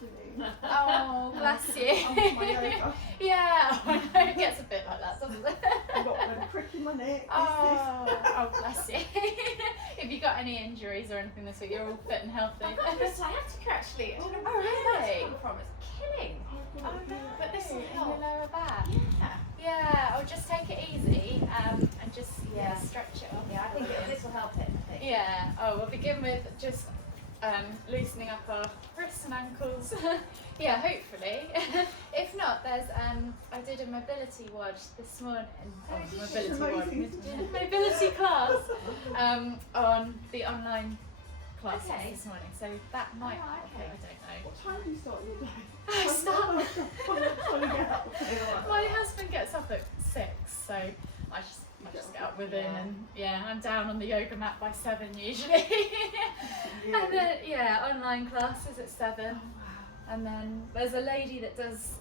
afternoon. Oh, bless you. After my yoga. Yeah, I know, it gets a bit like that, doesn't it? I've got a prick in my neck. Oh, bless you. Have you got any injuries or anything this week? You're all fit and healthy. I've got a sciatica actually. I don't know Oh, where really? that's come from. It's killing. Oh no, But this will in help. your lower back. Yeah. Yeah, or just take it easy and just stretch it off. Yeah, I think this will help it. I think. Yeah. Oh, we'll begin with just loosening up our wrists and ankles. Yeah, hopefully. If not, there's I did a mobility watch this morning. Mobility class on the online classes this morning. So that might help. okay. I don't know. What time do you start your day? I start. Trying to get up there. My husband gets up at 6, so I just get up with him, and I'm down on the yoga mat by 7 usually. And then online classes at 7. And then there's a lady that does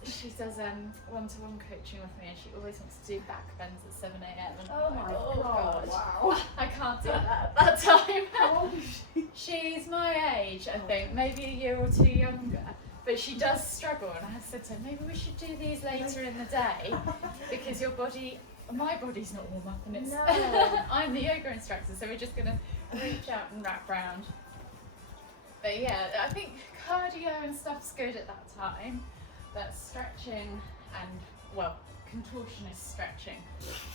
one-to-one coaching with me, and she always wants to do back bends at 7 a.m. and Oh my God. Wow. I can't do that at that time. How old is she? She's my age, I think, maybe a year or 2 younger. But she does struggle, and I said to her, maybe we should do these later in the day because my body's not warm up, and it's I'm the yoga instructor, so we're just gonna reach out and wrap round. But yeah, I think cardio and stuff's good at that time, but stretching and contortionist stretching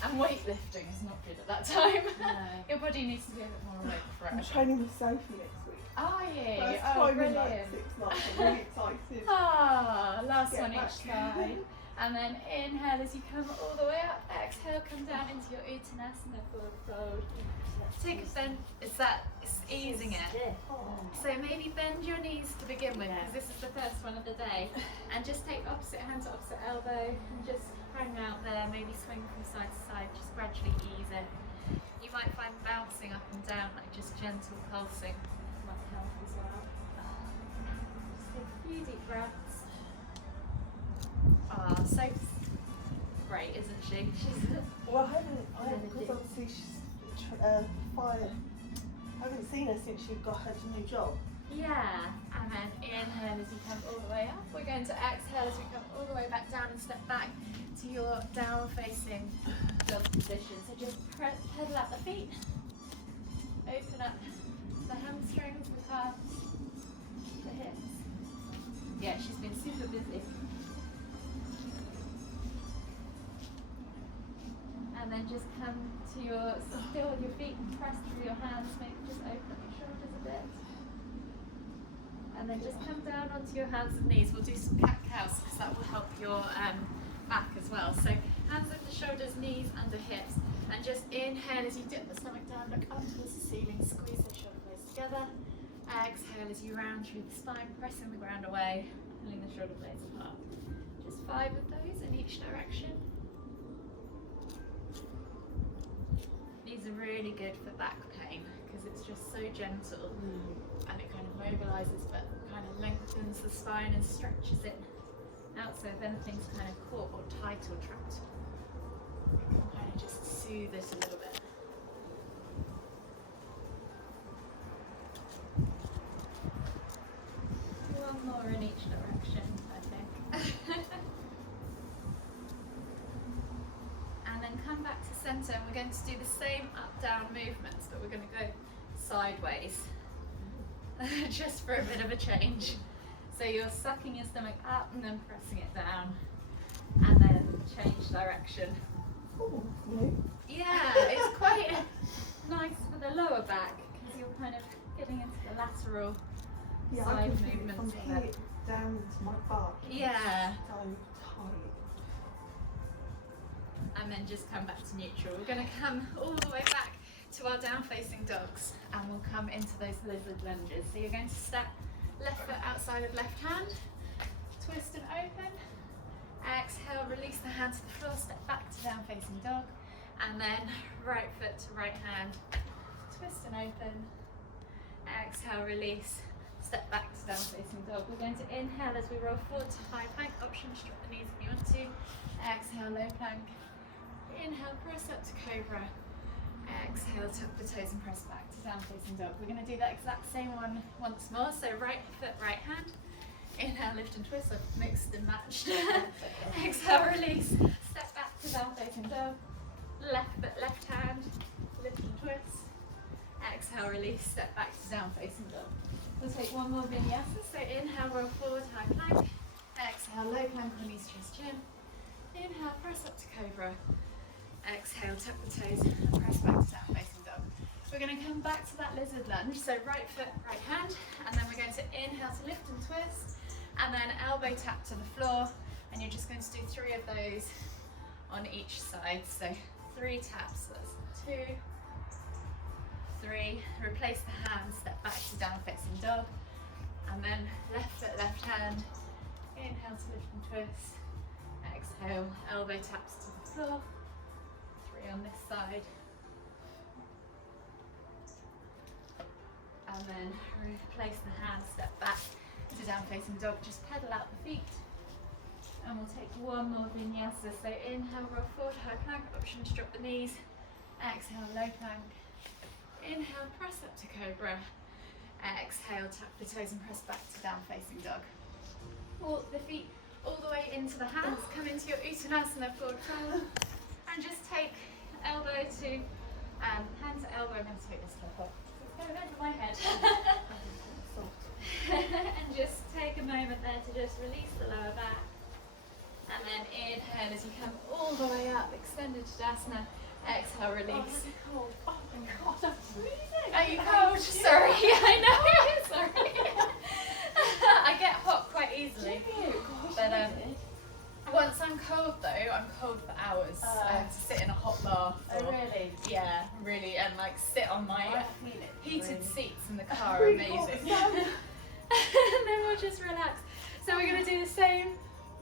and weightlifting is not good at that time. No. Your body needs to be a bit more awake for I'm it. training with Sophie next week. Are you? First Oh, time in brilliant. like 6 months. I'm really excited. Ah, last Get one back. each side. And then inhale as you come all the way up. Exhale, come down into your Uttanasana forward fold. Take a bend. It's easing it. So maybe bend your knees to begin with, because this is the first one of the day. And just take opposite hand to opposite elbow and just hang out there. Maybe swing from side to side. Just gradually ease it. You might find bouncing up and down, like just gentle pulsing, might help as well. Just take a few deep breaths. Ah, so great, isn't she? She's Well, I haven't, because obviously she's fired. I haven't seen her since she got her new job. yeah. And then inhale as you come all the way up. We're going to exhale as we come all the way back down and step back to your down facing dog position. So just pedal out the feet. Open up the hamstrings, the calves, the hips. Yeah, she's been super busy. And then just come to still with your feet pressed through your hands, maybe just open up your shoulders a bit. And then just come down onto your hands and knees. We'll do some cat-cows because that will help your back as well. So hands over the shoulders, knees under hips. And just inhale as you dip the stomach down, look up towards the ceiling, squeeze the shoulder blades together. Exhale as you round through the spine, pressing the ground away, pulling the shoulder blades apart. Just 5 of those in each direction. These are really good for back pain because it's just so gentle and it kind of mobilises but kind of lengthens the spine and stretches it out, so if anything's kind of caught or tight or trapped, it can kind of just soothe it a little bit. One more in each direction, I think. And then come back to centre, and we're going to do the same up-down movements, but we're going to go sideways, just for a bit of a change. So you're sucking your stomach up and then pressing it down, and then change direction. Oh, no. Yeah, it's quite nice for the lower back, because you're kind of getting into the lateral side movements from of here it. down to my butt. Yeah. So tight. And then just come back to neutral. We're going to come all the way back to our down-facing dogs, and we'll come into those lizard lunges. So you're going to step left foot outside of left hand, twist and open. Exhale, release the hand to the floor, step back to down-facing dog, and then right foot to right hand, twist and open. Exhale, release, step back to down-facing dog. We're going to inhale as we roll forward to high plank. Option to drop the knees if you want to. Exhale, low plank. Inhale, press up to cobra. Exhale, tuck the toes and press back to down facing dog. We're going to do that exact same one once more. So right foot, right hand. Inhale, lift and twist. I've mixed and matched. Exhale, release. Step back to down facing dog. Left foot, left hand. Lift and twist. Exhale, release. Step back to down facing dog. We'll take one more vinyasa. So inhale, roll forward, high plank. Exhale, low plank on knees, chest, chin. Inhale, press up to cobra. Exhale, tuck the toes and press back to down facing dog. We're going to come back to that lizard lunge. So right foot, right hand, and then we're going to inhale to lift and twist, and then elbow tap to the floor, and you're just going to do 3 of those on each side. So 3 taps, so that's 2, 3, replace the hands, step back to down facing dog, and then left foot, left hand, inhale to lift and twist, exhale, elbow taps to the floor, 3 on this side, and then replace the hands, step back to down facing dog, just pedal out the feet, and we'll take one more vinyasa. So inhale, roll forward, high plank, option to drop the knees, exhale, low plank, inhale, press up to cobra, exhale, tuck the toes and press back to down facing dog. Walk the feet all the way into the hands, come into your Uttanasana forward fold, and just take elbow to hand to elbow. I'm going to take this clip off. It's going over my head. And just take a moment there to just release the lower back. And then inhale as you come all the way up, extended Tadasana. Exhale, release. Oh my god, I'm freezing. Are you cold? Sorry, I know. Sorry. I get hot quite easily. But once I'm cold though, I'm cold for hours. I have to sit in a hot bath. Oh really? Yeah, really, and like sit on my I feel it. heated really. seats in the car are amazing. And then we'll just relax. So we're going to do the same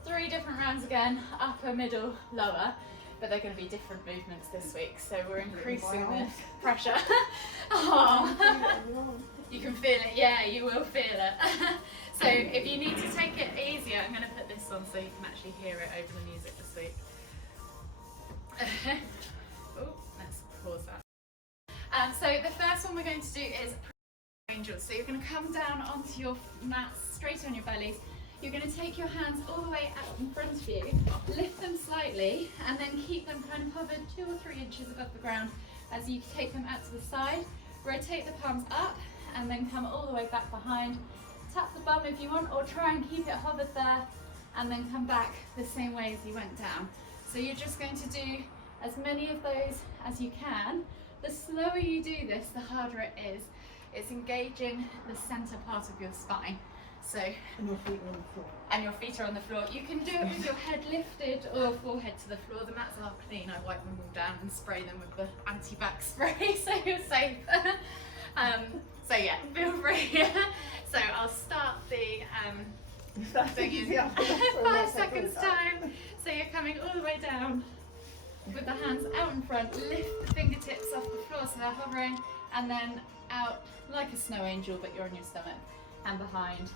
3 different rounds again, upper, middle, lower, but they're going to be different movements this week, so we're increasing the pressure. Oh. You can feel it, yeah, you will feel it. So if you need to take it easier, I'm going to put this on so you can actually hear it over the music this week. Oh, let's pause that. So the first one we're going to do is angels. So you're going to come down onto your mats, straight on your bellies. You're going to take your hands all the way out in front of you, lift them slightly, and then keep them kind of hovered 2 or 3 inches above the ground as you take them out to the side. Rotate the palms up, and then come all the way back behind. Tap the bum if you want, or try and keep it hovered there, and then come back the same way as you went down. So you're just going to do as many of those as you can. The slower you do this, the harder it is. It's engaging the center part of your spine. So, And your feet are on the floor. and your feet are on the floor. You can do it with your head lifted or forehead to the floor. The mats are clean. I wipe them all down and spray them with the anti-back spray so you're safe. So yeah, feel free. So I'll start the thing in 5 seconds time. So you're coming all the way down with the hands out in front. Lift the fingertips off the floor so they're hovering, and then out like a snow angel, but you're on your stomach, and behind,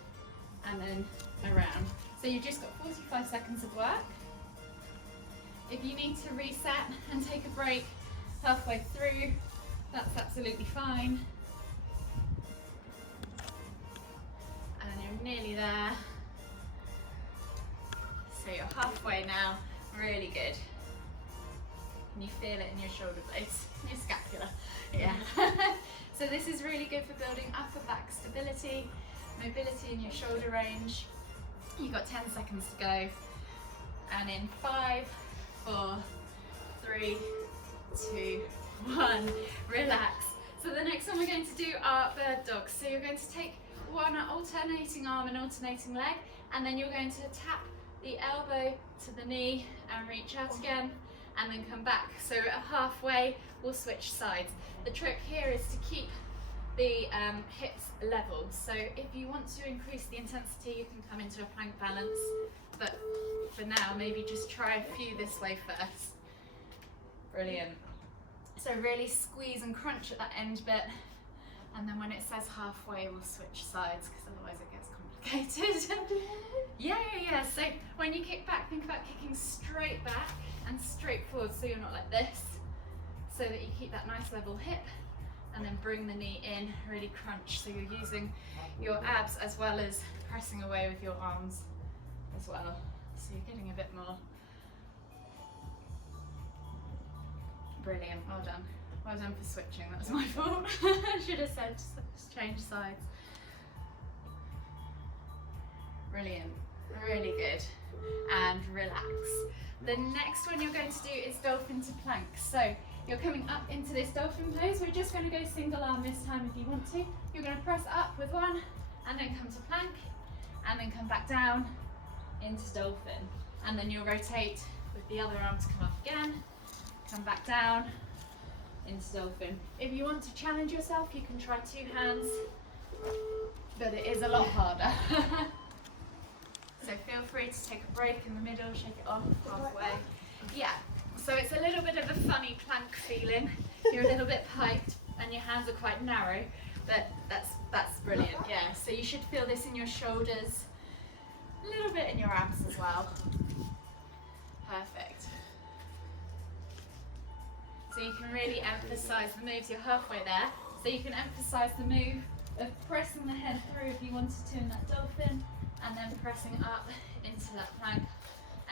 and then around. So you've just got 45 seconds of work. If you need to reset and take a break halfway through, that's absolutely fine. And you're nearly there. So you're halfway now, really good. Can you feel it in your shoulder blades, your scapula? Yeah. So this is really good for building upper back stability, mobility in your shoulder range. You've got 10 seconds to go. And in 5, 4, 3, 2, 1, relax. So the next one we're going to do are bird dogs. So you're going to take one alternating arm and alternating leg, and then you're going to tap the elbow to the knee and reach out again, and then come back. So at halfway, we'll switch sides. The trick here is to keep the hips level. So if you want to increase the intensity, you can come into a plank balance. But for now, maybe just try a few this way first. Brilliant. So really squeeze and crunch at that end bit. And then when it says halfway, we'll switch sides, because otherwise it gets complicated. Yeah. So when you kick back, think about kicking straight back and straight forward, so you're not like this, so that you keep that nice level hip and then bring the knee in, really crunch. So you're using your abs as well as pressing away with your arms as well. So you're getting a bit more. Brilliant, well done. Well done for switching, that was my fault. I should have said just change sides. Brilliant, really good. And relax. The next one you're going to do is dolphin to plank. So you're coming up into this dolphin pose. We're just going to go single arm this time if you want to. You're going to press up with one and then come to plank and then come back down into dolphin. And then you'll rotate with the other arm to come up again, come back down into dolphin. If you want to challenge yourself, you can try 2 hands, but it is a lot harder. So feel free to take a break in the middle, shake it off halfway. Yeah, so it's a little bit of a funny plank feeling. You're a little bit piked and your hands are quite narrow, but that's brilliant, yeah. So you should feel this in your shoulders, a little bit in your abs as well. Perfect. So you can really emphasize the moves. You're halfway there. So you can emphasize the move of pressing the head through if you wanted to in that dolphin, and then pressing up into that plank,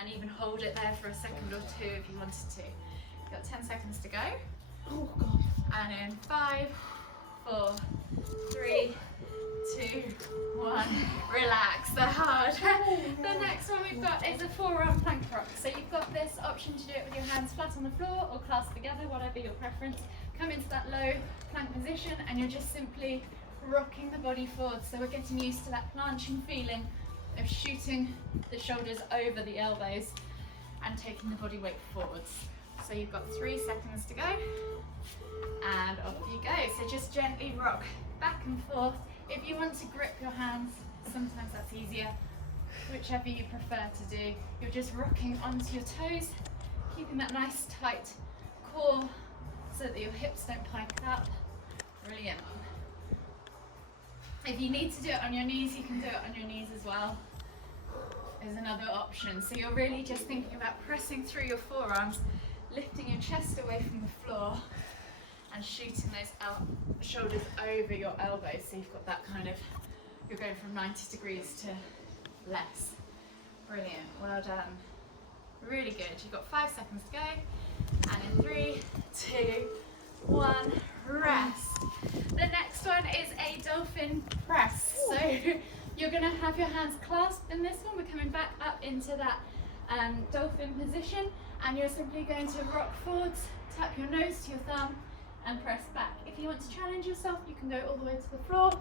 and even hold it there for a second or 2 if you wanted to. You've got 10 seconds to go. Oh God. And in 5, 4, 3, 2, 1. Relax, they're hard. The next one we've got is a 4-arm plank rock. So you've got this option to do it with your hands flat on the floor or clasped together, whatever your preference. Come into that low plank position and you're just simply rocking the body forward. So we're getting used to that planching feeling of shooting the shoulders over the elbows and taking the body weight forwards. So you've got 3 seconds to go and off you go. So just gently rock back and forth. If you want to grip your hands, sometimes that's easier, whichever you prefer to do. You're just rocking onto your toes, keeping that nice tight core so that your hips don't pike up. Brilliant. If you need to do it on your knees, you can do it on your knees as well. Is another option. So you're really just thinking about pressing through your forearms, lifting your chest away from the floor and shooting those shoulders over your elbows. So you've got that kind of, you're going from 90 degrees to less. Brilliant, well done. Really good. You've got 5 seconds to go. And in 3, 2, 1, rest. The next one is a dolphin press. So you're going to have your hands clasped in this one. We're coming back up into that dolphin position, and you're simply going to rock forwards, tap your nose to your thumb and press back. If you want to challenge yourself, you can go all the way to the floor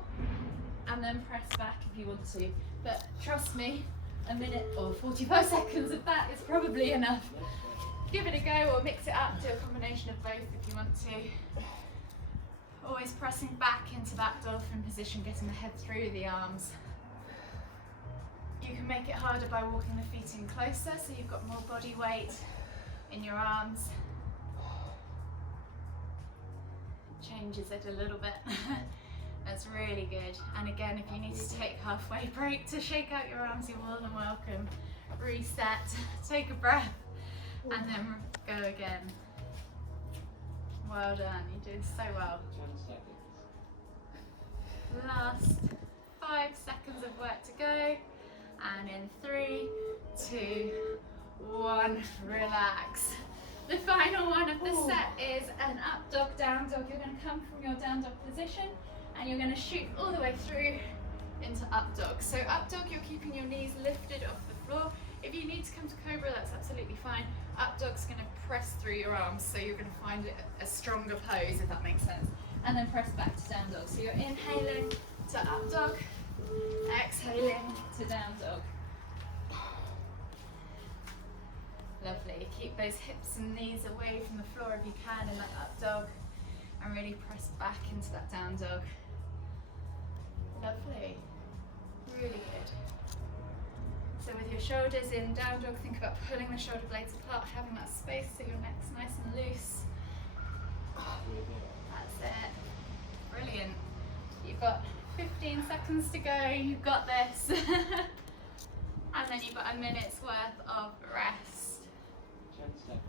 and then press back if you want to. But trust me, a minute or 45 seconds of that is probably enough. Give it a go or mix it up, do a combination of both if you want to. Always pressing back into that dolphin position, getting the head through the arms. You can make it harder by walking the feet in closer so you've got more body weight in your arms. Changes it a little bit. That's really good. And again, if you need to take a halfway break to shake out your arms, you're more than welcome. Reset, take a breath, and then go again. Well done, you're doing so well. 10 seconds. Last 5 seconds of work to go. And in 3, 2, 1, relax. The final one of the set is an up dog, down dog. You're going to come from your down dog position and you're going to shoot all the way through into up dog. So up dog, you're keeping your knees lifted off the floor. If you need to come to cobra, that's absolutely fine. Up dog's going to press through your arms, so you're going to find it a stronger pose, if that makes sense. And then press back to down dog. So you're inhaling to up dog, exhaling to down dog. Lovely. Keep those hips and knees away from the floor if you can in that up dog, and really press back into that down dog. Lovely. Really good. So with your shoulders in down dog, think about pulling the shoulder blades apart, having that space so your neck's nice and loose. That's it. Brilliant. You've got 15 seconds to go. You've got this. And then you've got a minute's worth of rest. 10 seconds.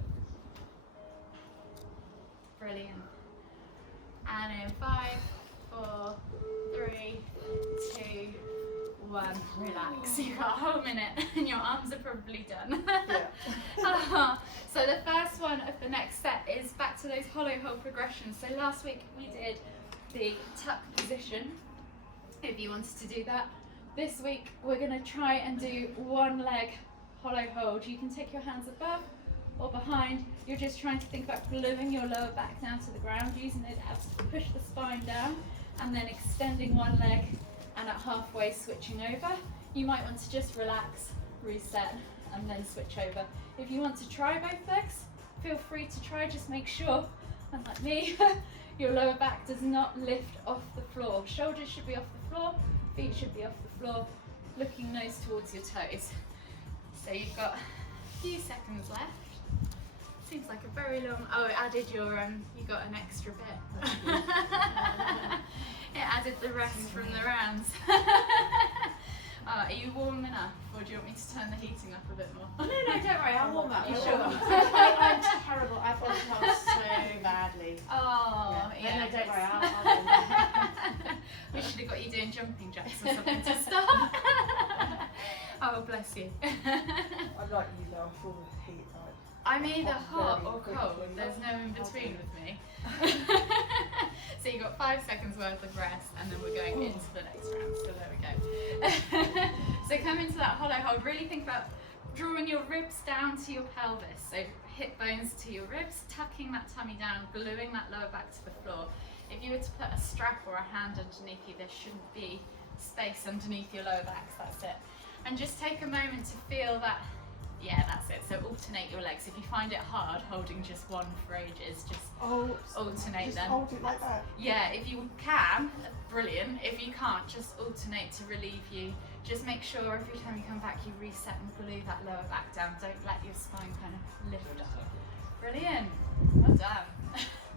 Brilliant. And in 5, 4, 3, 2, 1. Relax. You've got a whole minute and your arms are probably done. Yeah. So the first one of the next set is back to those hollow hold progressions. So last week we did the tuck position, if you wanted to do that. This week we're going to try and do one leg hollow hold. You can take your hands above or behind. You're just trying to think about gluing your lower back down to the ground, using those abs to push the spine down, and then extending one leg, and at halfway switching over. You might want to just relax, reset, and then switch over. If you want to try both legs, feel free to try. Just make sure, unlike me, your lower back does not lift off the floor. Shoulders should be off the floor, feet should be off the floor, looking nose towards your toes. So you've got a few seconds left. Seems like a very long, oh, it added your, you got an extra bit. It added the rest from the rounds. Are you warm enough, or do you want me to turn the heating up a bit more? No, don't worry, I'll warm up. You I'll sure? warm up. I'm terrible. I've got cold so badly. Oh, yeah. No, don't worry, I'll warm up. We should have got you doing jumping jacks or something to start. Oh, bless you. I'd like you though, I'm full of heat. I'm either hot very or quickly. cold. There's no in between with me. So you got 5 seconds worth of rest, and then we're going into the next round. So there we go. So come into that hollow hold. Really think about drawing your ribs down to your pelvis. So hip bones to your ribs, tucking that tummy down, gluing that lower back to the floor. If you were to put a strap or a hand underneath you, there shouldn't be space underneath your lower backs. That's it. And just take a moment to feel that. Yeah, that's it. So alternate your legs. If you find it hard holding just one for ages, just alternate just them. Hold it like that. Yeah, if you can, brilliant. If you can't, just alternate to relieve you. Just make sure every time you come back you reset and glue that lower back down. Don't let your spine kind of lift up. Brilliant. Well done.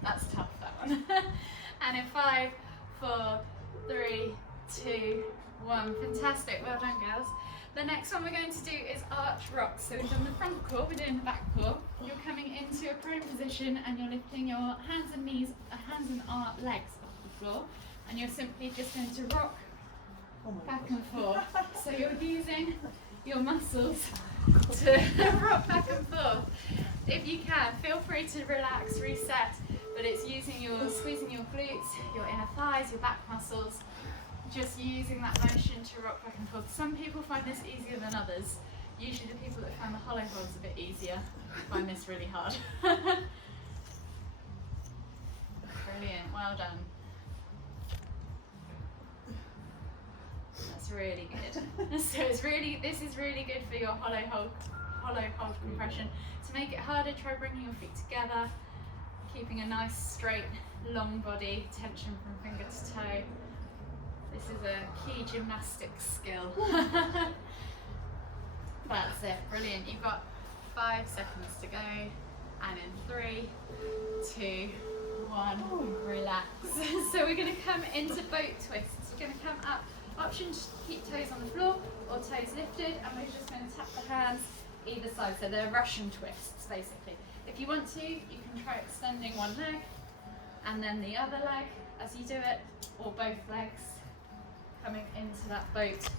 That's tough, that one. And in 5, 4, 3, 2, 1. Fantastic. Well done, girls. The next one we're going to do is arch rocks. So we've done the front core, we're doing the back core. You're coming into a prone position and you're lifting your hands and knees, legs off the floor, and you're simply just going to rock back and forth. So you're using your muscles to rock back and forth. If you can, feel free to relax, reset, but it's squeezing your glutes, your inner thighs, your back muscles. Just using that motion to rock back and forth. Some people find this easier than others. Usually the people that find the hollow holds a bit easier find this really hard. Brilliant, well done. That's really good. So this is really good for your hollow hold compression. To make it harder, try bringing your feet together, keeping a nice straight long body, tension from finger to toe. This is a key gymnastics skill. That's it, brilliant. You've got 5 seconds to go, and in 3, 2, 1, relax. So we're going to come into boat twists. We're going to come up, option to keep toes on the floor or toes lifted, and we're just going to tap the hands either side. So they're Russian twists, basically. If you want to, you can try extending one leg and then the other leg as you do it, or both legs coming into that boat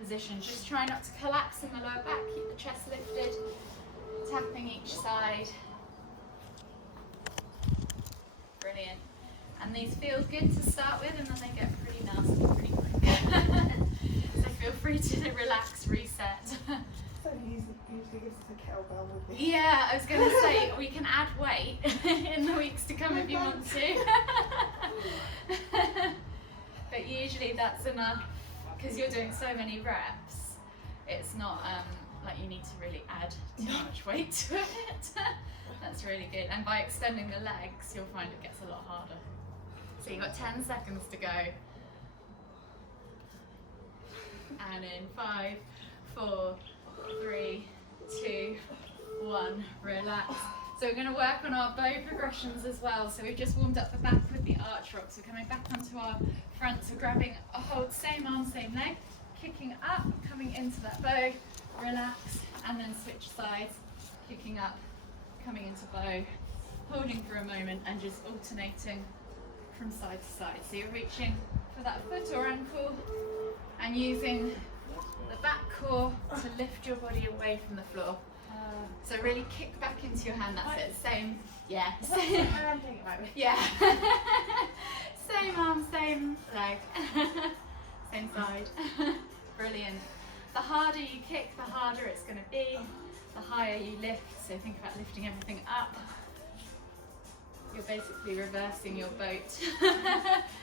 position. Just try not to collapse in the lower back, keep the chest lifted, tapping each side. Brilliant. And these feel good to start with, and then they get pretty nasty pretty quick. So feel free to relax, reset. So he usually gives us a kettlebell with me. Yeah, I was going to say we can add weight in the weeks to come if you want to. But usually that's enough, because you're doing so many reps, it's not like you need to really add too much weight to it. That's really good. And by extending the legs, you'll find it gets a lot harder. So you've got 10 seconds to go. And in 5, 4, 3, 2, 1, relax. So we're going to work on our bow progressions as well. So we've just warmed up the back with the arch rocks. We're coming back onto our front, so grabbing a hold, same arm, same leg, kicking up, coming into that bow, relax, and then switch sides, kicking up, coming into bow, holding for a moment and just alternating from side to side. So you're reaching for that foot or ankle and using the back core to lift your body away from the floor. So really kick back into your hand, that's it. Same, yeah. Same, yeah. Same arm, same leg, same side. Brilliant. The harder you kick, the harder it's going to be. The higher you lift, so think about lifting everything up. You're basically reversing your boat.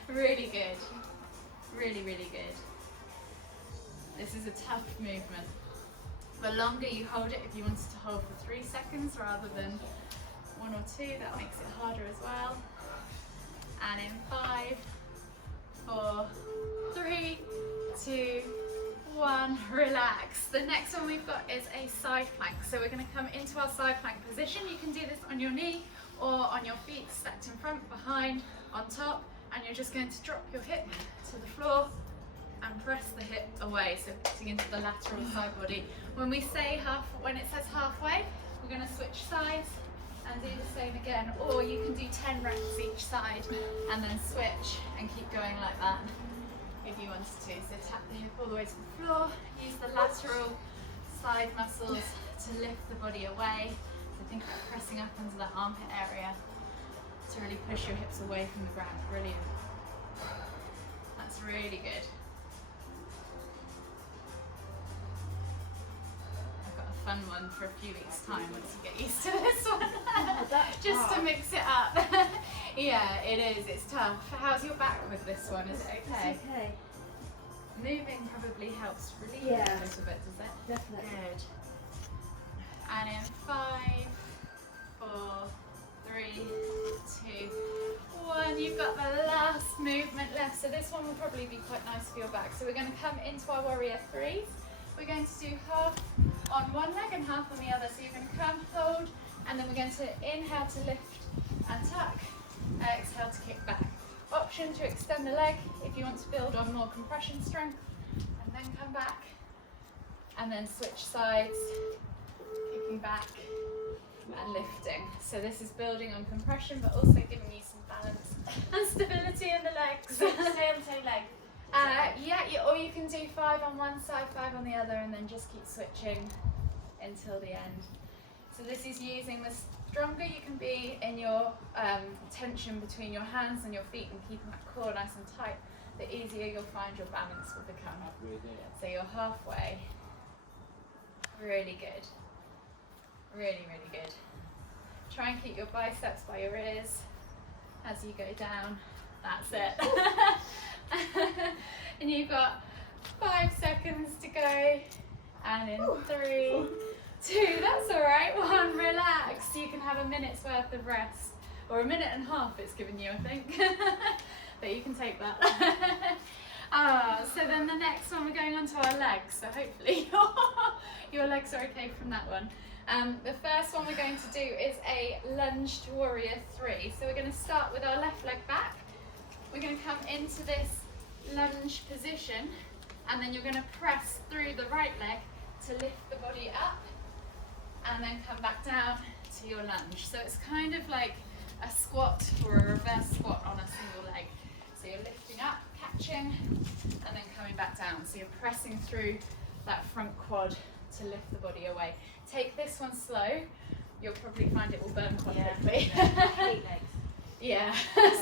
Really good. Really, really good. This is a tough movement. The longer you hold it, if you wanted to hold for 3 seconds rather than 1 or 2, that makes it harder as well. And in 5, 4, 3, 2, 1, relax. The next one we've got is a side plank. So we're going to come into our side plank position. You can do this on your knee or on your feet, stacked in front, behind, on top, and you're just going to drop your hip to the floor and press the hip away, so putting into the lateral side body. When we say when it says halfway, we're going to switch sides and do the same again, or you can do 10 reps each side and then switch and keep going like that if you wanted to. So tap the hip all the way to the floor, use the lateral side muscles to lift the body away. So think about pressing up into that armpit area to really push your hips away from the ground. Brilliant. That's really good. Fun one for a few weeks time once you get used to this one. Just to mix it up. Yeah, it is, it's tough. How's your back with this one? Is it okay? It's okay. Moving probably helps relieve it a little bit, does it? Definitely. Good. And in 5, 4, 3, 2, 1, you've got the last movement left. So this one will probably be quite nice for your back. So we're going to come into our warrior 3s. We're going to do half on one leg and half on the other. So you're going to come, hold, and then we're going to inhale to lift and tuck, exhale to kick back. Option to extend the leg if you want to build on more compression strength, and then come back, and then switch sides, kicking back and lifting. So this is building on compression, but also giving you some balance and stability in the legs. Stay on the same leg. Or you can do 5 on one side, 5 on the other, and then just keep switching until the end. So this is using the stronger you can be in your tension between your hands and your feet and keeping that core nice and tight, the easier you'll find your balance will become. So you're halfway. Really good. Really, really good. Try and keep your biceps by your ears as you go down. That's it. And you've got 5 seconds to go. And in 3, 2, that's all right. 1, relax. You can have a minute's worth of rest, or a minute and a half it's given you, I think. But you can take that. So then the next one, we're going on to our legs. So hopefully your legs are okay from that one. The first one we're going to do is a lunged warrior 3. So we're going to start with our left leg back. We're going to come into this lunge position, and then you're going to press through the right leg to lift the body up, and then come back down to your lunge. So it's kind of like a squat or a reverse squat on a single leg. So you're lifting up, catching, and then coming back down. So you're pressing through that front quad to lift the body away. Take this one slow. You'll probably find it will burn quite quickly. I hate legs. Yeah,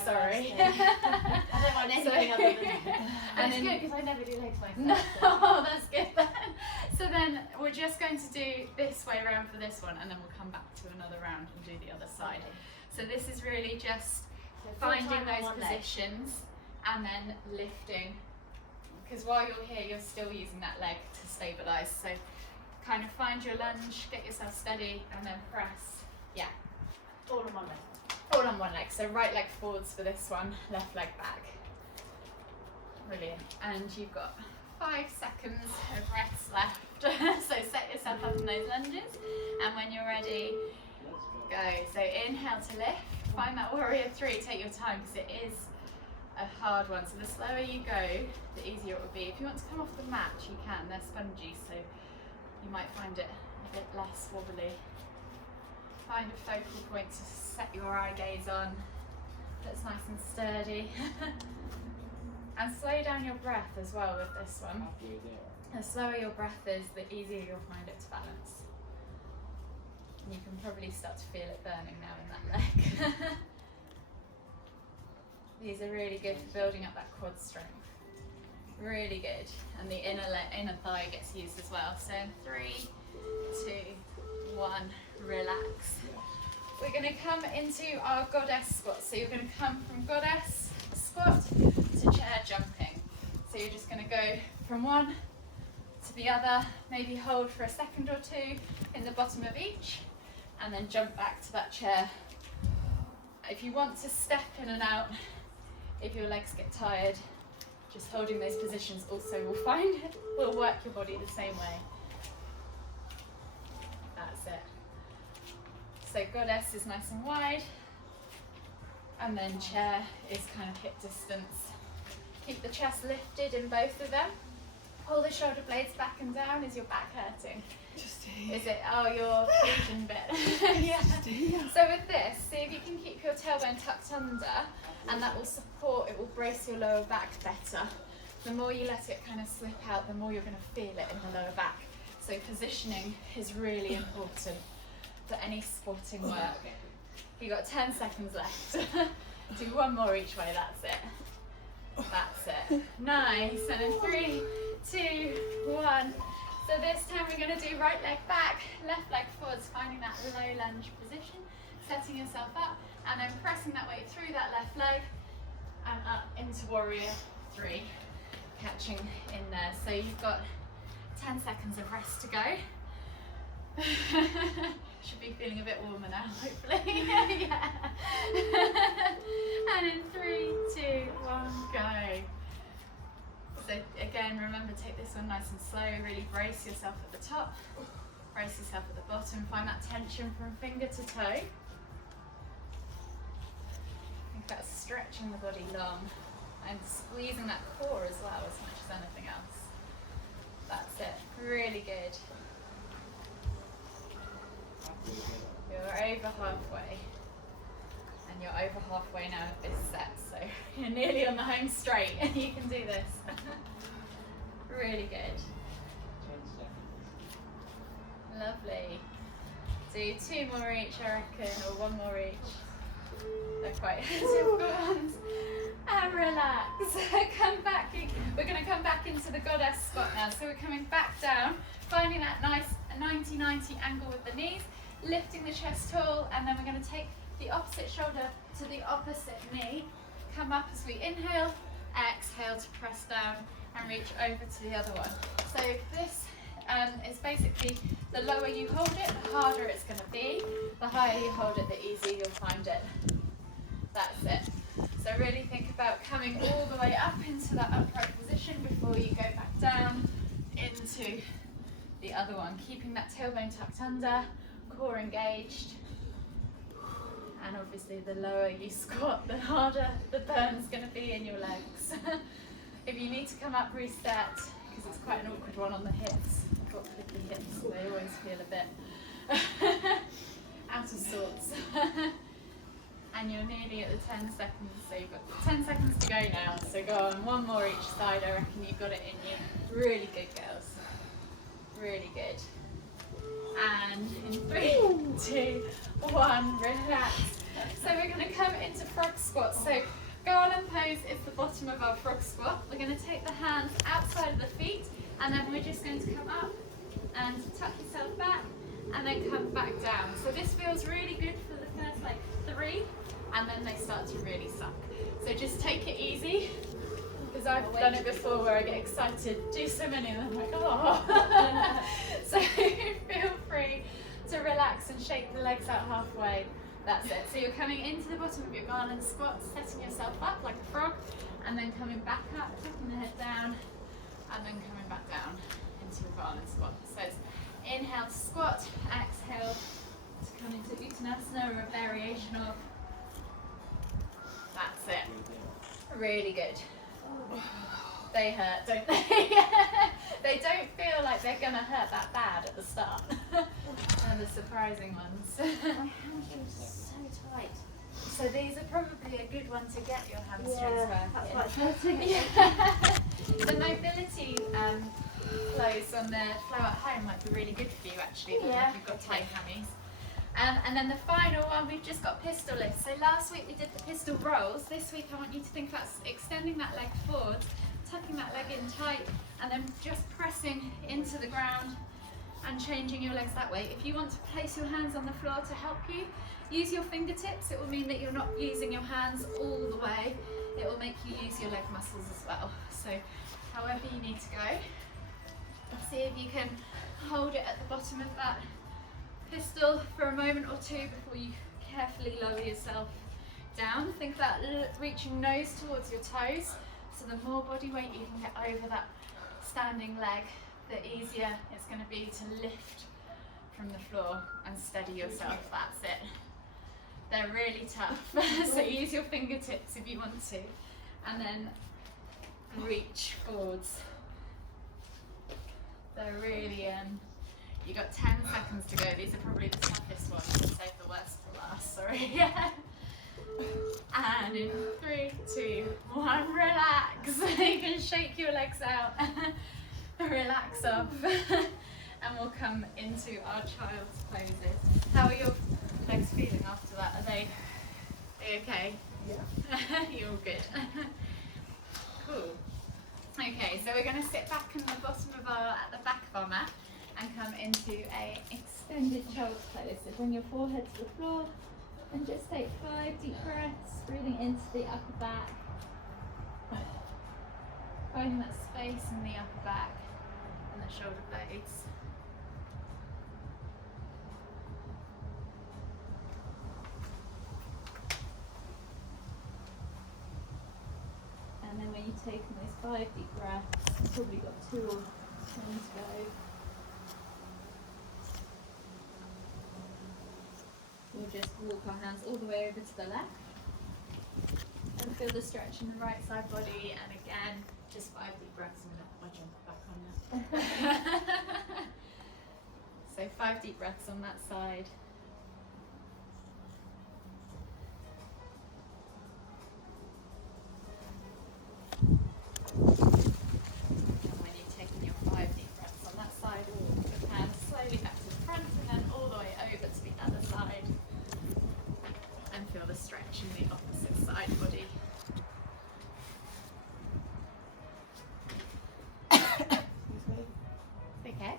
sorry. I don't want anything other than and it's then, good because I never do legs myself. No, that's good then. So then we're just going to do this way around for this one, and then we'll come back to another round and do the other side. So this is really just finding those positions and then lifting, because while you're here you're still using that leg to stabilise. So kind of find your lunge, get yourself steady, and then press. Yeah. All on one leg. All on one leg. So right leg forwards for this one, left leg back. Brilliant. And you've got 5 seconds of rest left. So set yourself up in those lunges, and when you're ready, go. So inhale to lift. Find that warrior 3. Take your time because it is a hard one. So the slower you go, the easier it will be. If you want to come off the mat, you can. They're spongy, so you might find it a bit less wobbly. Find a focal point to set your eye gaze on, that's nice and sturdy. And slow down your breath as well with this one. The slower your breath is, the easier you'll find it to balance. And you can probably start to feel it burning now in that leg. These are really good for building up that quad strength. Really good. And the inner thigh gets used as well. So in 3, 2, 1, relax. We're going to come into our goddess squat. So you're going to come from goddess squat to chair jumping. So you're just going to go from one to the other, maybe hold for a second or two in the bottom of each, and then jump back to that chair. If you want to step in and out, if your legs get tired, just holding those positions also will work your body the same way. That's it. So goddess is nice and wide, and then chair is kind of hip distance. Keep the chest lifted in both of them. Pull the shoulder blades back and down. Is your back hurting? Just here. Is it, oh, your fusion bit? Yeah. So with this, see if you can keep your tailbone tucked under, and that will support, it will brace your lower back better. The more you let it kind of slip out, the more you're going to feel it in the lower back. So positioning is really important for any squatting work. You've got 10 seconds left. Do one more each way, that's it. That's it. Nice. And in 3, 2, 1. So this time we're going to do right leg back, left leg forwards, finding that low lunge position, setting yourself up, and then pressing that weight through that left leg and up into warrior 3, catching in there. So you've got 10 seconds of rest to go. Should be feeling a bit warmer now, hopefully. Yeah. And in 3, 2, 1, go. So again, remember, take this one nice and slow. Really brace yourself at the top, brace yourself at the bottom. Find that tension from finger to toe. I think that's stretching the body long and squeezing that core as well, as much as anything else. That's it. Really good. You're over halfway, and you're over halfway now of this set, so you're nearly on the home straight and you can do this. Really good. Lovely. Do 2 more each, I reckon, or 1 more each. They're quite difficult ones. And relax. Come back. We're going to come back into the goddess squat now. So we're coming back down, finding that nice 90-90 angle with the knees, lifting the chest tall, and then we're going to take the opposite shoulder to the opposite knee. Come up as we inhale, exhale to press down and reach over to the other one. So this is basically, the lower you hold it, the harder it's going to be. The higher you hold it, the easier you'll find it. That's it. So really think about coming all the way up into that upright position before you go back down into the other one. Keeping that tailbone tucked under, core engaged. And obviously the lower you squat, the harder the burn's going to be in your legs. If you need to come up, reset, because it's quite an awkward one on the hips. I've got flippy hips, so they always feel a bit out of sorts. And you're nearly at the 10 seconds, so you've got 10 seconds to go now. So go on, 1 more each side, I reckon you've got it in you. Really good, girls. Really good. And in 3, 2, 1, relax. So we're going to come into frog squat. So garland pose is the bottom of our frog squat. We're going to take the hands outside of the feet, and then we're just going to come up and tuck yourself back, and then come back down. So this feels really good for the first like 3, and then they start to really suck. So just take it easy, because I've done it before where I get excited, do so many and I'm like, oh. So feel free to relax and shake the legs out halfway. That's it. So you're coming into the bottom of your garland squat, setting yourself up like a frog, and then coming back up, tucking the head down, and then coming back down into your garland squat. So it's inhale to squat, exhale to come into Uttanasana, or a variation of. That's it. Really good. They hurt, don't they? They don't feel like they're gonna hurt that bad at the start. And the surprising ones. My hamstring's so tight. So these are probably a good one to get your hamstrings Yeah, that's working. what The mobility clothes on the flow at home might be really good for you actually, Yeah. if you've got tight hammies. And then the final one, we've just got pistol lifts. So last week we did the pistol rolls. This week I want you to think about extending that leg forward, tucking that leg in tight, and then just pressing into the ground and changing your legs that way. If you want to place your hands on the floor to help you, use your fingertips. It will mean that you're not using your hands all the way. It will make you use your leg muscles as well. So however you need to go. See if you can hold it at the bottom of that pistol for a moment or two before you carefully lower yourself down. Think about reaching nose towards your toes. So the more body weight you can get over that standing leg, the easier it's going to be to lift from the floor and steady yourself. That's it. They're really tough. So use your fingertips if you want to. And then reach forwards. They're really, you got 10 seconds to go. These are probably the toughest ones. I'll save the worst for last, sorry. And in 3, 2, 1, relax. You can shake your legs out. Relax up. And we'll come into our child's poses. How are your legs feeling after that? Are they okay? Yeah. You're all good. Cool. Okay, so we're going to sit back in the bottom of at the back of our mat and come into a extended child's pose. So bring your forehead to the floor and just take 5 deep breaths, breathing into the upper back. Finding that space in the upper back and the shoulder blades. And then when you've taken those 5 deep breaths, you've probably got 2 or 1 to go. We'll just walk our hands all the way over to the left. And feel the stretch in the right side body. And again, just 5 deep breaths. I'm going to jump back on now. So 5 deep breaths on that side. In the opposite side body. Excuse me. Okay.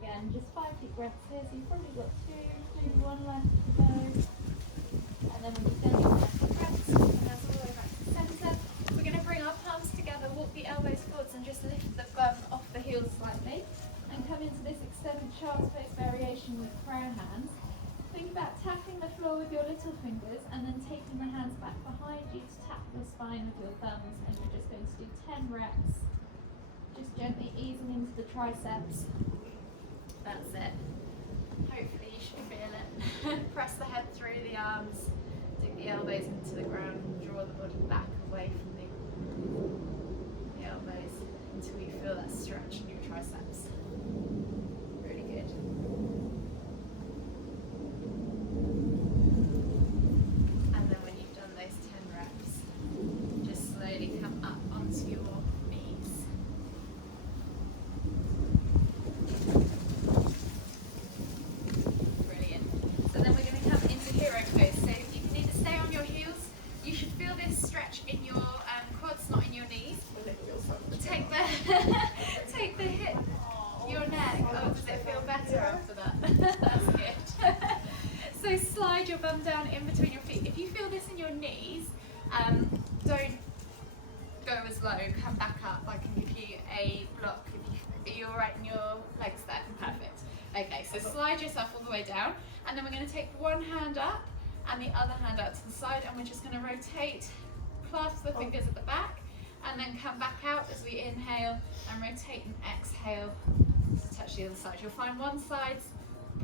Again, just 5 deep breaths here, so you've probably got 2, maybe 1 left to go. And then when you've done your 5 deep breaths, and that's all the way back to the centre, we're going to bring our palms together, walk the elbows forwards and just lift the bum off the heels slightly. And come into this extended child's pose variation with prayer hands. Think about tapping the floor with your little fingers and then taking the hands back behind you to tap your spine with your thumbs, and you're just going to do 10 reps. Just gently easing into the triceps. That's it. Hopefully you should feel it. Press the head through the arms, dig the elbows into the ground and draw the body back away from the elbows until you feel that stretch in your triceps. Really good. And then when you've done those 10 reps, just slowly come up onto your knees. Brilliant. So then we're going to come into hero pose. So you can either stay on your heels, you should feel this stretch in your quads, not in your knees. Take the hip, your neck. Oh, does it feel better after that? That's good. So slide your bum down in between your feet. If you feel this in your knees, don't go as low. Come back up. I can give you a block. Are you all right in your legs there? Perfect. Okay, so slide yourself all the way down, and then we're going to take one hand up and the other hand out to the side, and we're just going to rotate, clasp the fingers at the back, and then come back out as we inhale and rotate and exhale to touch the other side. You'll find one side's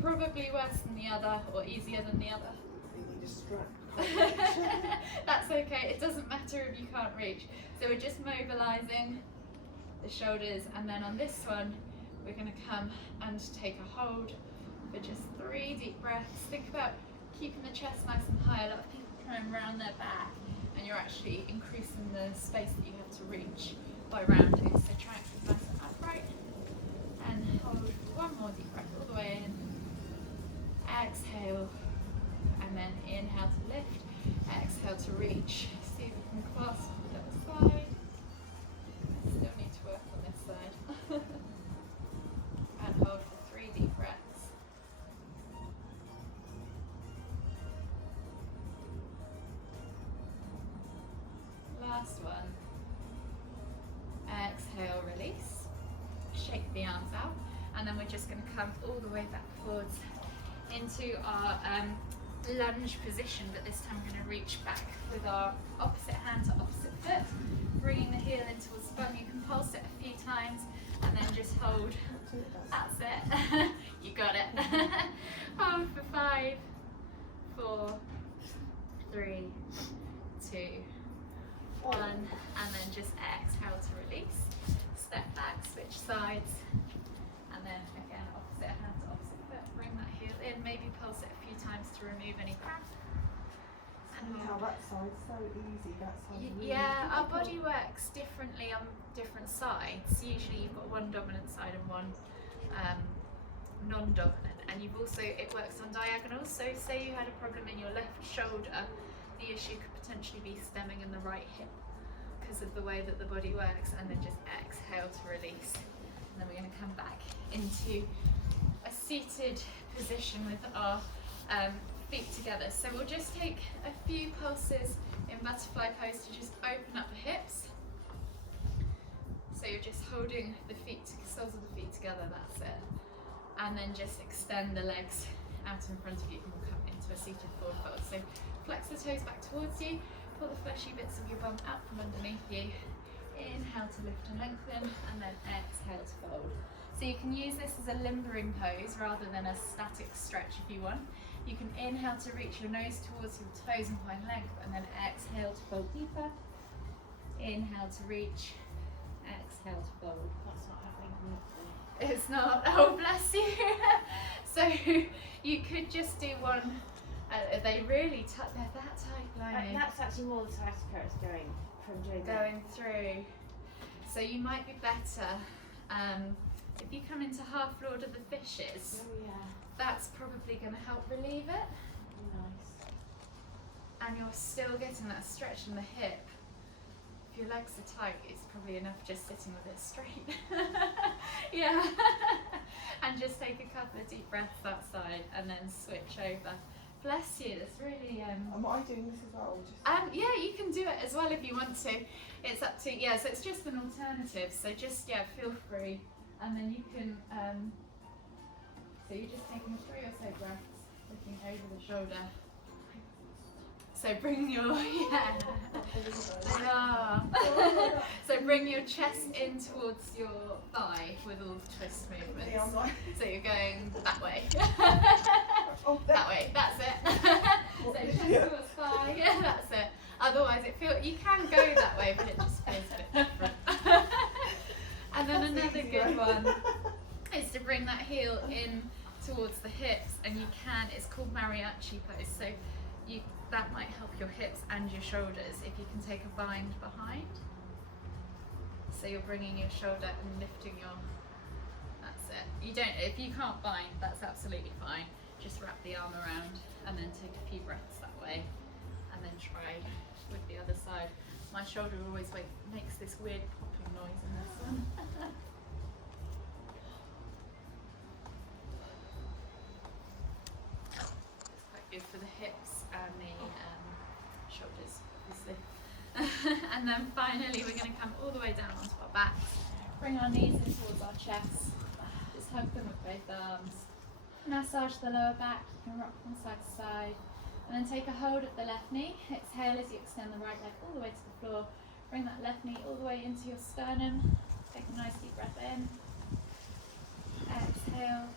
probably worse than the other or easier than the other. Really distracted. That's okay, it doesn't matter if you can't reach. So we're just mobilizing the shoulders, and then on this one we're going to come and take a hold for just 3 deep breaths. Think about keeping the chest nice and high. A lot of people try and round their back, and you're actually increasing the space that you have to reach by rounding. So try and keep nice and upright, and hold for 1 more deep breath all the way in. Exhale, and then inhale to lift, exhale to reach. See if we can clasp the other side. Still need to work on this side. And hold for 3 deep breaths. Last one. Exhale, release. Shake the arms out, and then we're just going to come all the way back forwards into our lunge position, but this time we're going to reach back with our opposite hand to opposite foot, bringing the heel in towards the bum. You can pulse it a few times and then just hold. That's it. You got it. Hold for 5, 4, 3, 2, 1, and then just exhale to release. Step back, switch sides, and then again opposite hand to opposite foot. Bring that heel in, maybe pulse it a few times to remove any cramp. And how that side's so easy. That side. Really yeah, our difficult. body works differently on different sides. Usually you've got one dominant side and one non-dominant, and you've also, it works on diagonals. So say you had a problem in your left shoulder, the issue could potentially be stemming in the right hip because of the way that the body works. And then just exhale to release, and then we're going to come back into a seated position with our feet together. So we'll just take a few pulses in butterfly pose to just open up the hips. So you're just holding the feet, soles of the feet together, that's it. And then just extend the legs out in front of you, and we'll come into a seated forward fold. So flex the toes back towards you, pull the fleshy bits of your bum out from underneath you. Inhale to lift and lengthen, and then exhale to fold. So you can use this as a limbering pose rather than a static stretch if you want. You can inhale to reach your nose towards your toes and find length, and then exhale to fold deeper. Inhale to reach, exhale to fold. That's not happening for me. It's not. Oh, bless you. So you could just do one. They really they're that tight, blimey. That's actually more the sciatica is going from doing that. Going through. So you might be better if you come into half Lord of the Fishes. Oh yeah. That's probably going to help relieve it, Nice. and you're still getting that stretch in the hip. If your legs are tight, it's probably enough just sitting with it straight. Yeah. And just take a couple of deep breaths that side, and then switch over. Bless you. That's really. Am I doing this as well? Just Yeah, you can do it as well if you want to. It's up to, yeah, so it's just an alternative. So just, yeah, feel free. And then you can, so you're just taking 3 or so breaths, looking over the shoulder. So bring your, yeah. So bring your chest in towards your thigh with all the twist movements. Yeah, I'm like, So you're going that way. oh, That way, that's it. So chest towards thigh, yeah, that's it. Otherwise you can go that way, but it just feels a bit different. And then another good one is to bring that heel in towards the hips, and you can, it's called mariachi pose. So that might help your hips and your shoulders if you can take a bind behind. So you're bringing your shoulder and lifting your, that's it. If you can't bind, that's absolutely fine. Just wrap the arm around and then take a few breaths that way, and then try with the other side. My shoulder always makes this weird popping noise in this one. It's quite good for the hips and the shoulders, obviously. And then finally we're going to come all the way down onto our backs. Bring our knees in towards our chests. Just hug them with both arms. Massage the lower back. You can rock from side to side. And then take a hold of the left knee. Exhale as you extend the right leg all the way to the floor. Bring that left knee all the way into your sternum. Take a nice deep breath in. Exhale.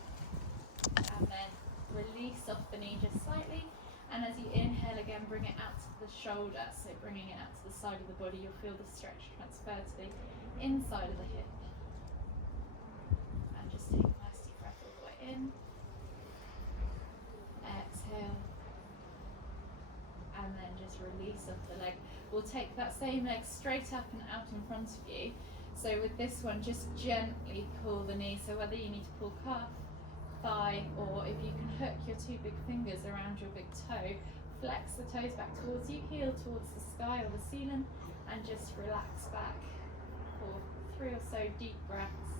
And then release off the knee just slightly. And as you inhale again, bring it out to the shoulder. So bringing it out to the side of the body, you'll feel the stretch transfer to the inside of the hip. And just in. Exhale. And then just release off the leg. We'll take that same leg straight up and out in front of you. So with this one, just gently pull the knee. So whether you need to pull calf, thigh, or if you can hook your two big fingers around your big toe, flex the toes back towards you, heel towards the sky or the ceiling, and just relax back for 3 or so deep breaths.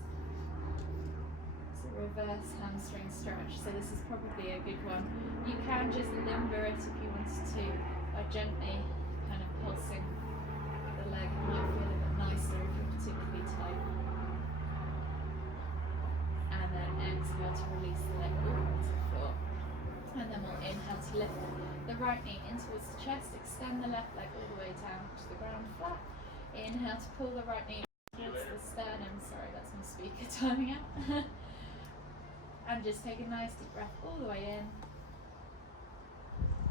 It's a reverse hamstring stretch, so this is probably a good one. You can just limber it if you wanted to by gently kind of pulsing the leg. It might feel a bit nicer if you're particularly tight. And then exhale to release the leg all the way to the floor. And then we'll inhale to lift the right knee in towards the chest, extend the left leg all the way down to the ground flat. Inhale to pull the right knee towards the sternum. Sorry, that's my speaker timing out. And just take a nice deep breath all the way in.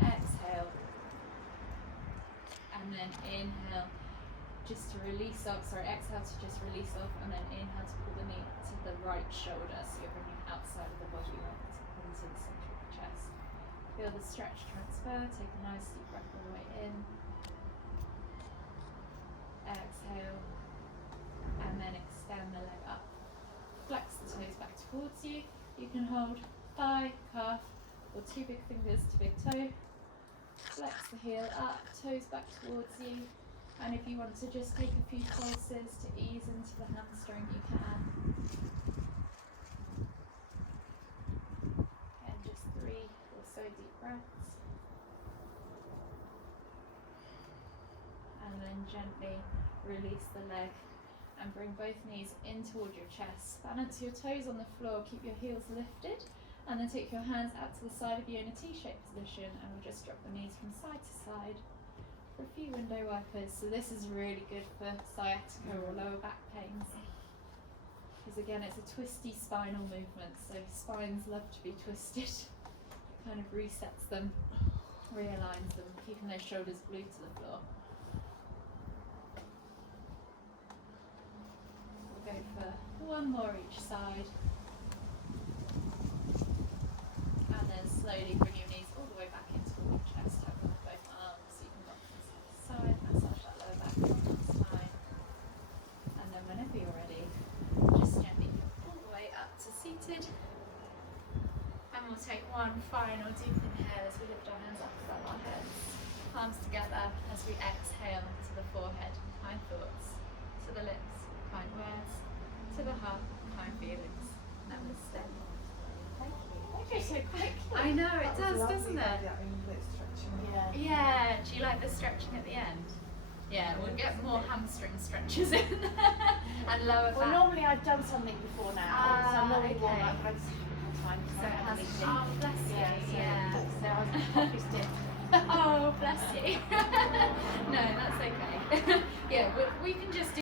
Exhale. And then inhale just to release off, exhale to just release off, and then inhale to pull the knee to the right shoulder, so you're bringing outside of the body weight into the center of the chest. Feel the stretch transfer, take a nice deep breath all the way in. Exhale, and then extend the leg up. Flex the toes back towards you. You can hold thigh, calf, or two big fingers to big toe. Flex the heel up, toes back towards you. And if you want to just take a few pulses to ease into the hamstring, you can. And just 3 or so deep breaths. And then gently release the leg and bring both knees in toward your chest. Balance your toes on the floor, keep your heels lifted, and then take your hands out to the side of you in a T-shaped position, and we'll just drop the knees from side to side for a few window wipers. So this is really good for sciatica or lower back pains, because again it's a twisty spinal movement, so spines love to be twisted. It kind of resets them, realigns them, keeping those shoulders glued to the floor. Go for one more each side, and then slowly bring your knees all the way back into your chest, have them with both arms so you can rock them side to side, massage that lower back one last time, and then whenever you're ready, just gently all the way up to seated, and we'll take one final deep inhale as we lift our hands up above our heads, palms together as we exhale to the forehead, kind thoughts, to the lips, kind words, to the heart, kind feelings. Namaste. Thank you. That goes so quickly. I know, it does, doesn't it? Yeah. Yeah. Do you like the stretching at the end? Yeah, we'll get more hamstring stretches in and lower back. Well, normally I've done something before now, so I'm normally okay. warm up. I've just had time So to it have a has, meeting. oh bless you, Yeah, yeah. so I was probably stiff. Oh bless you. No, that's okay. Yeah, we can just do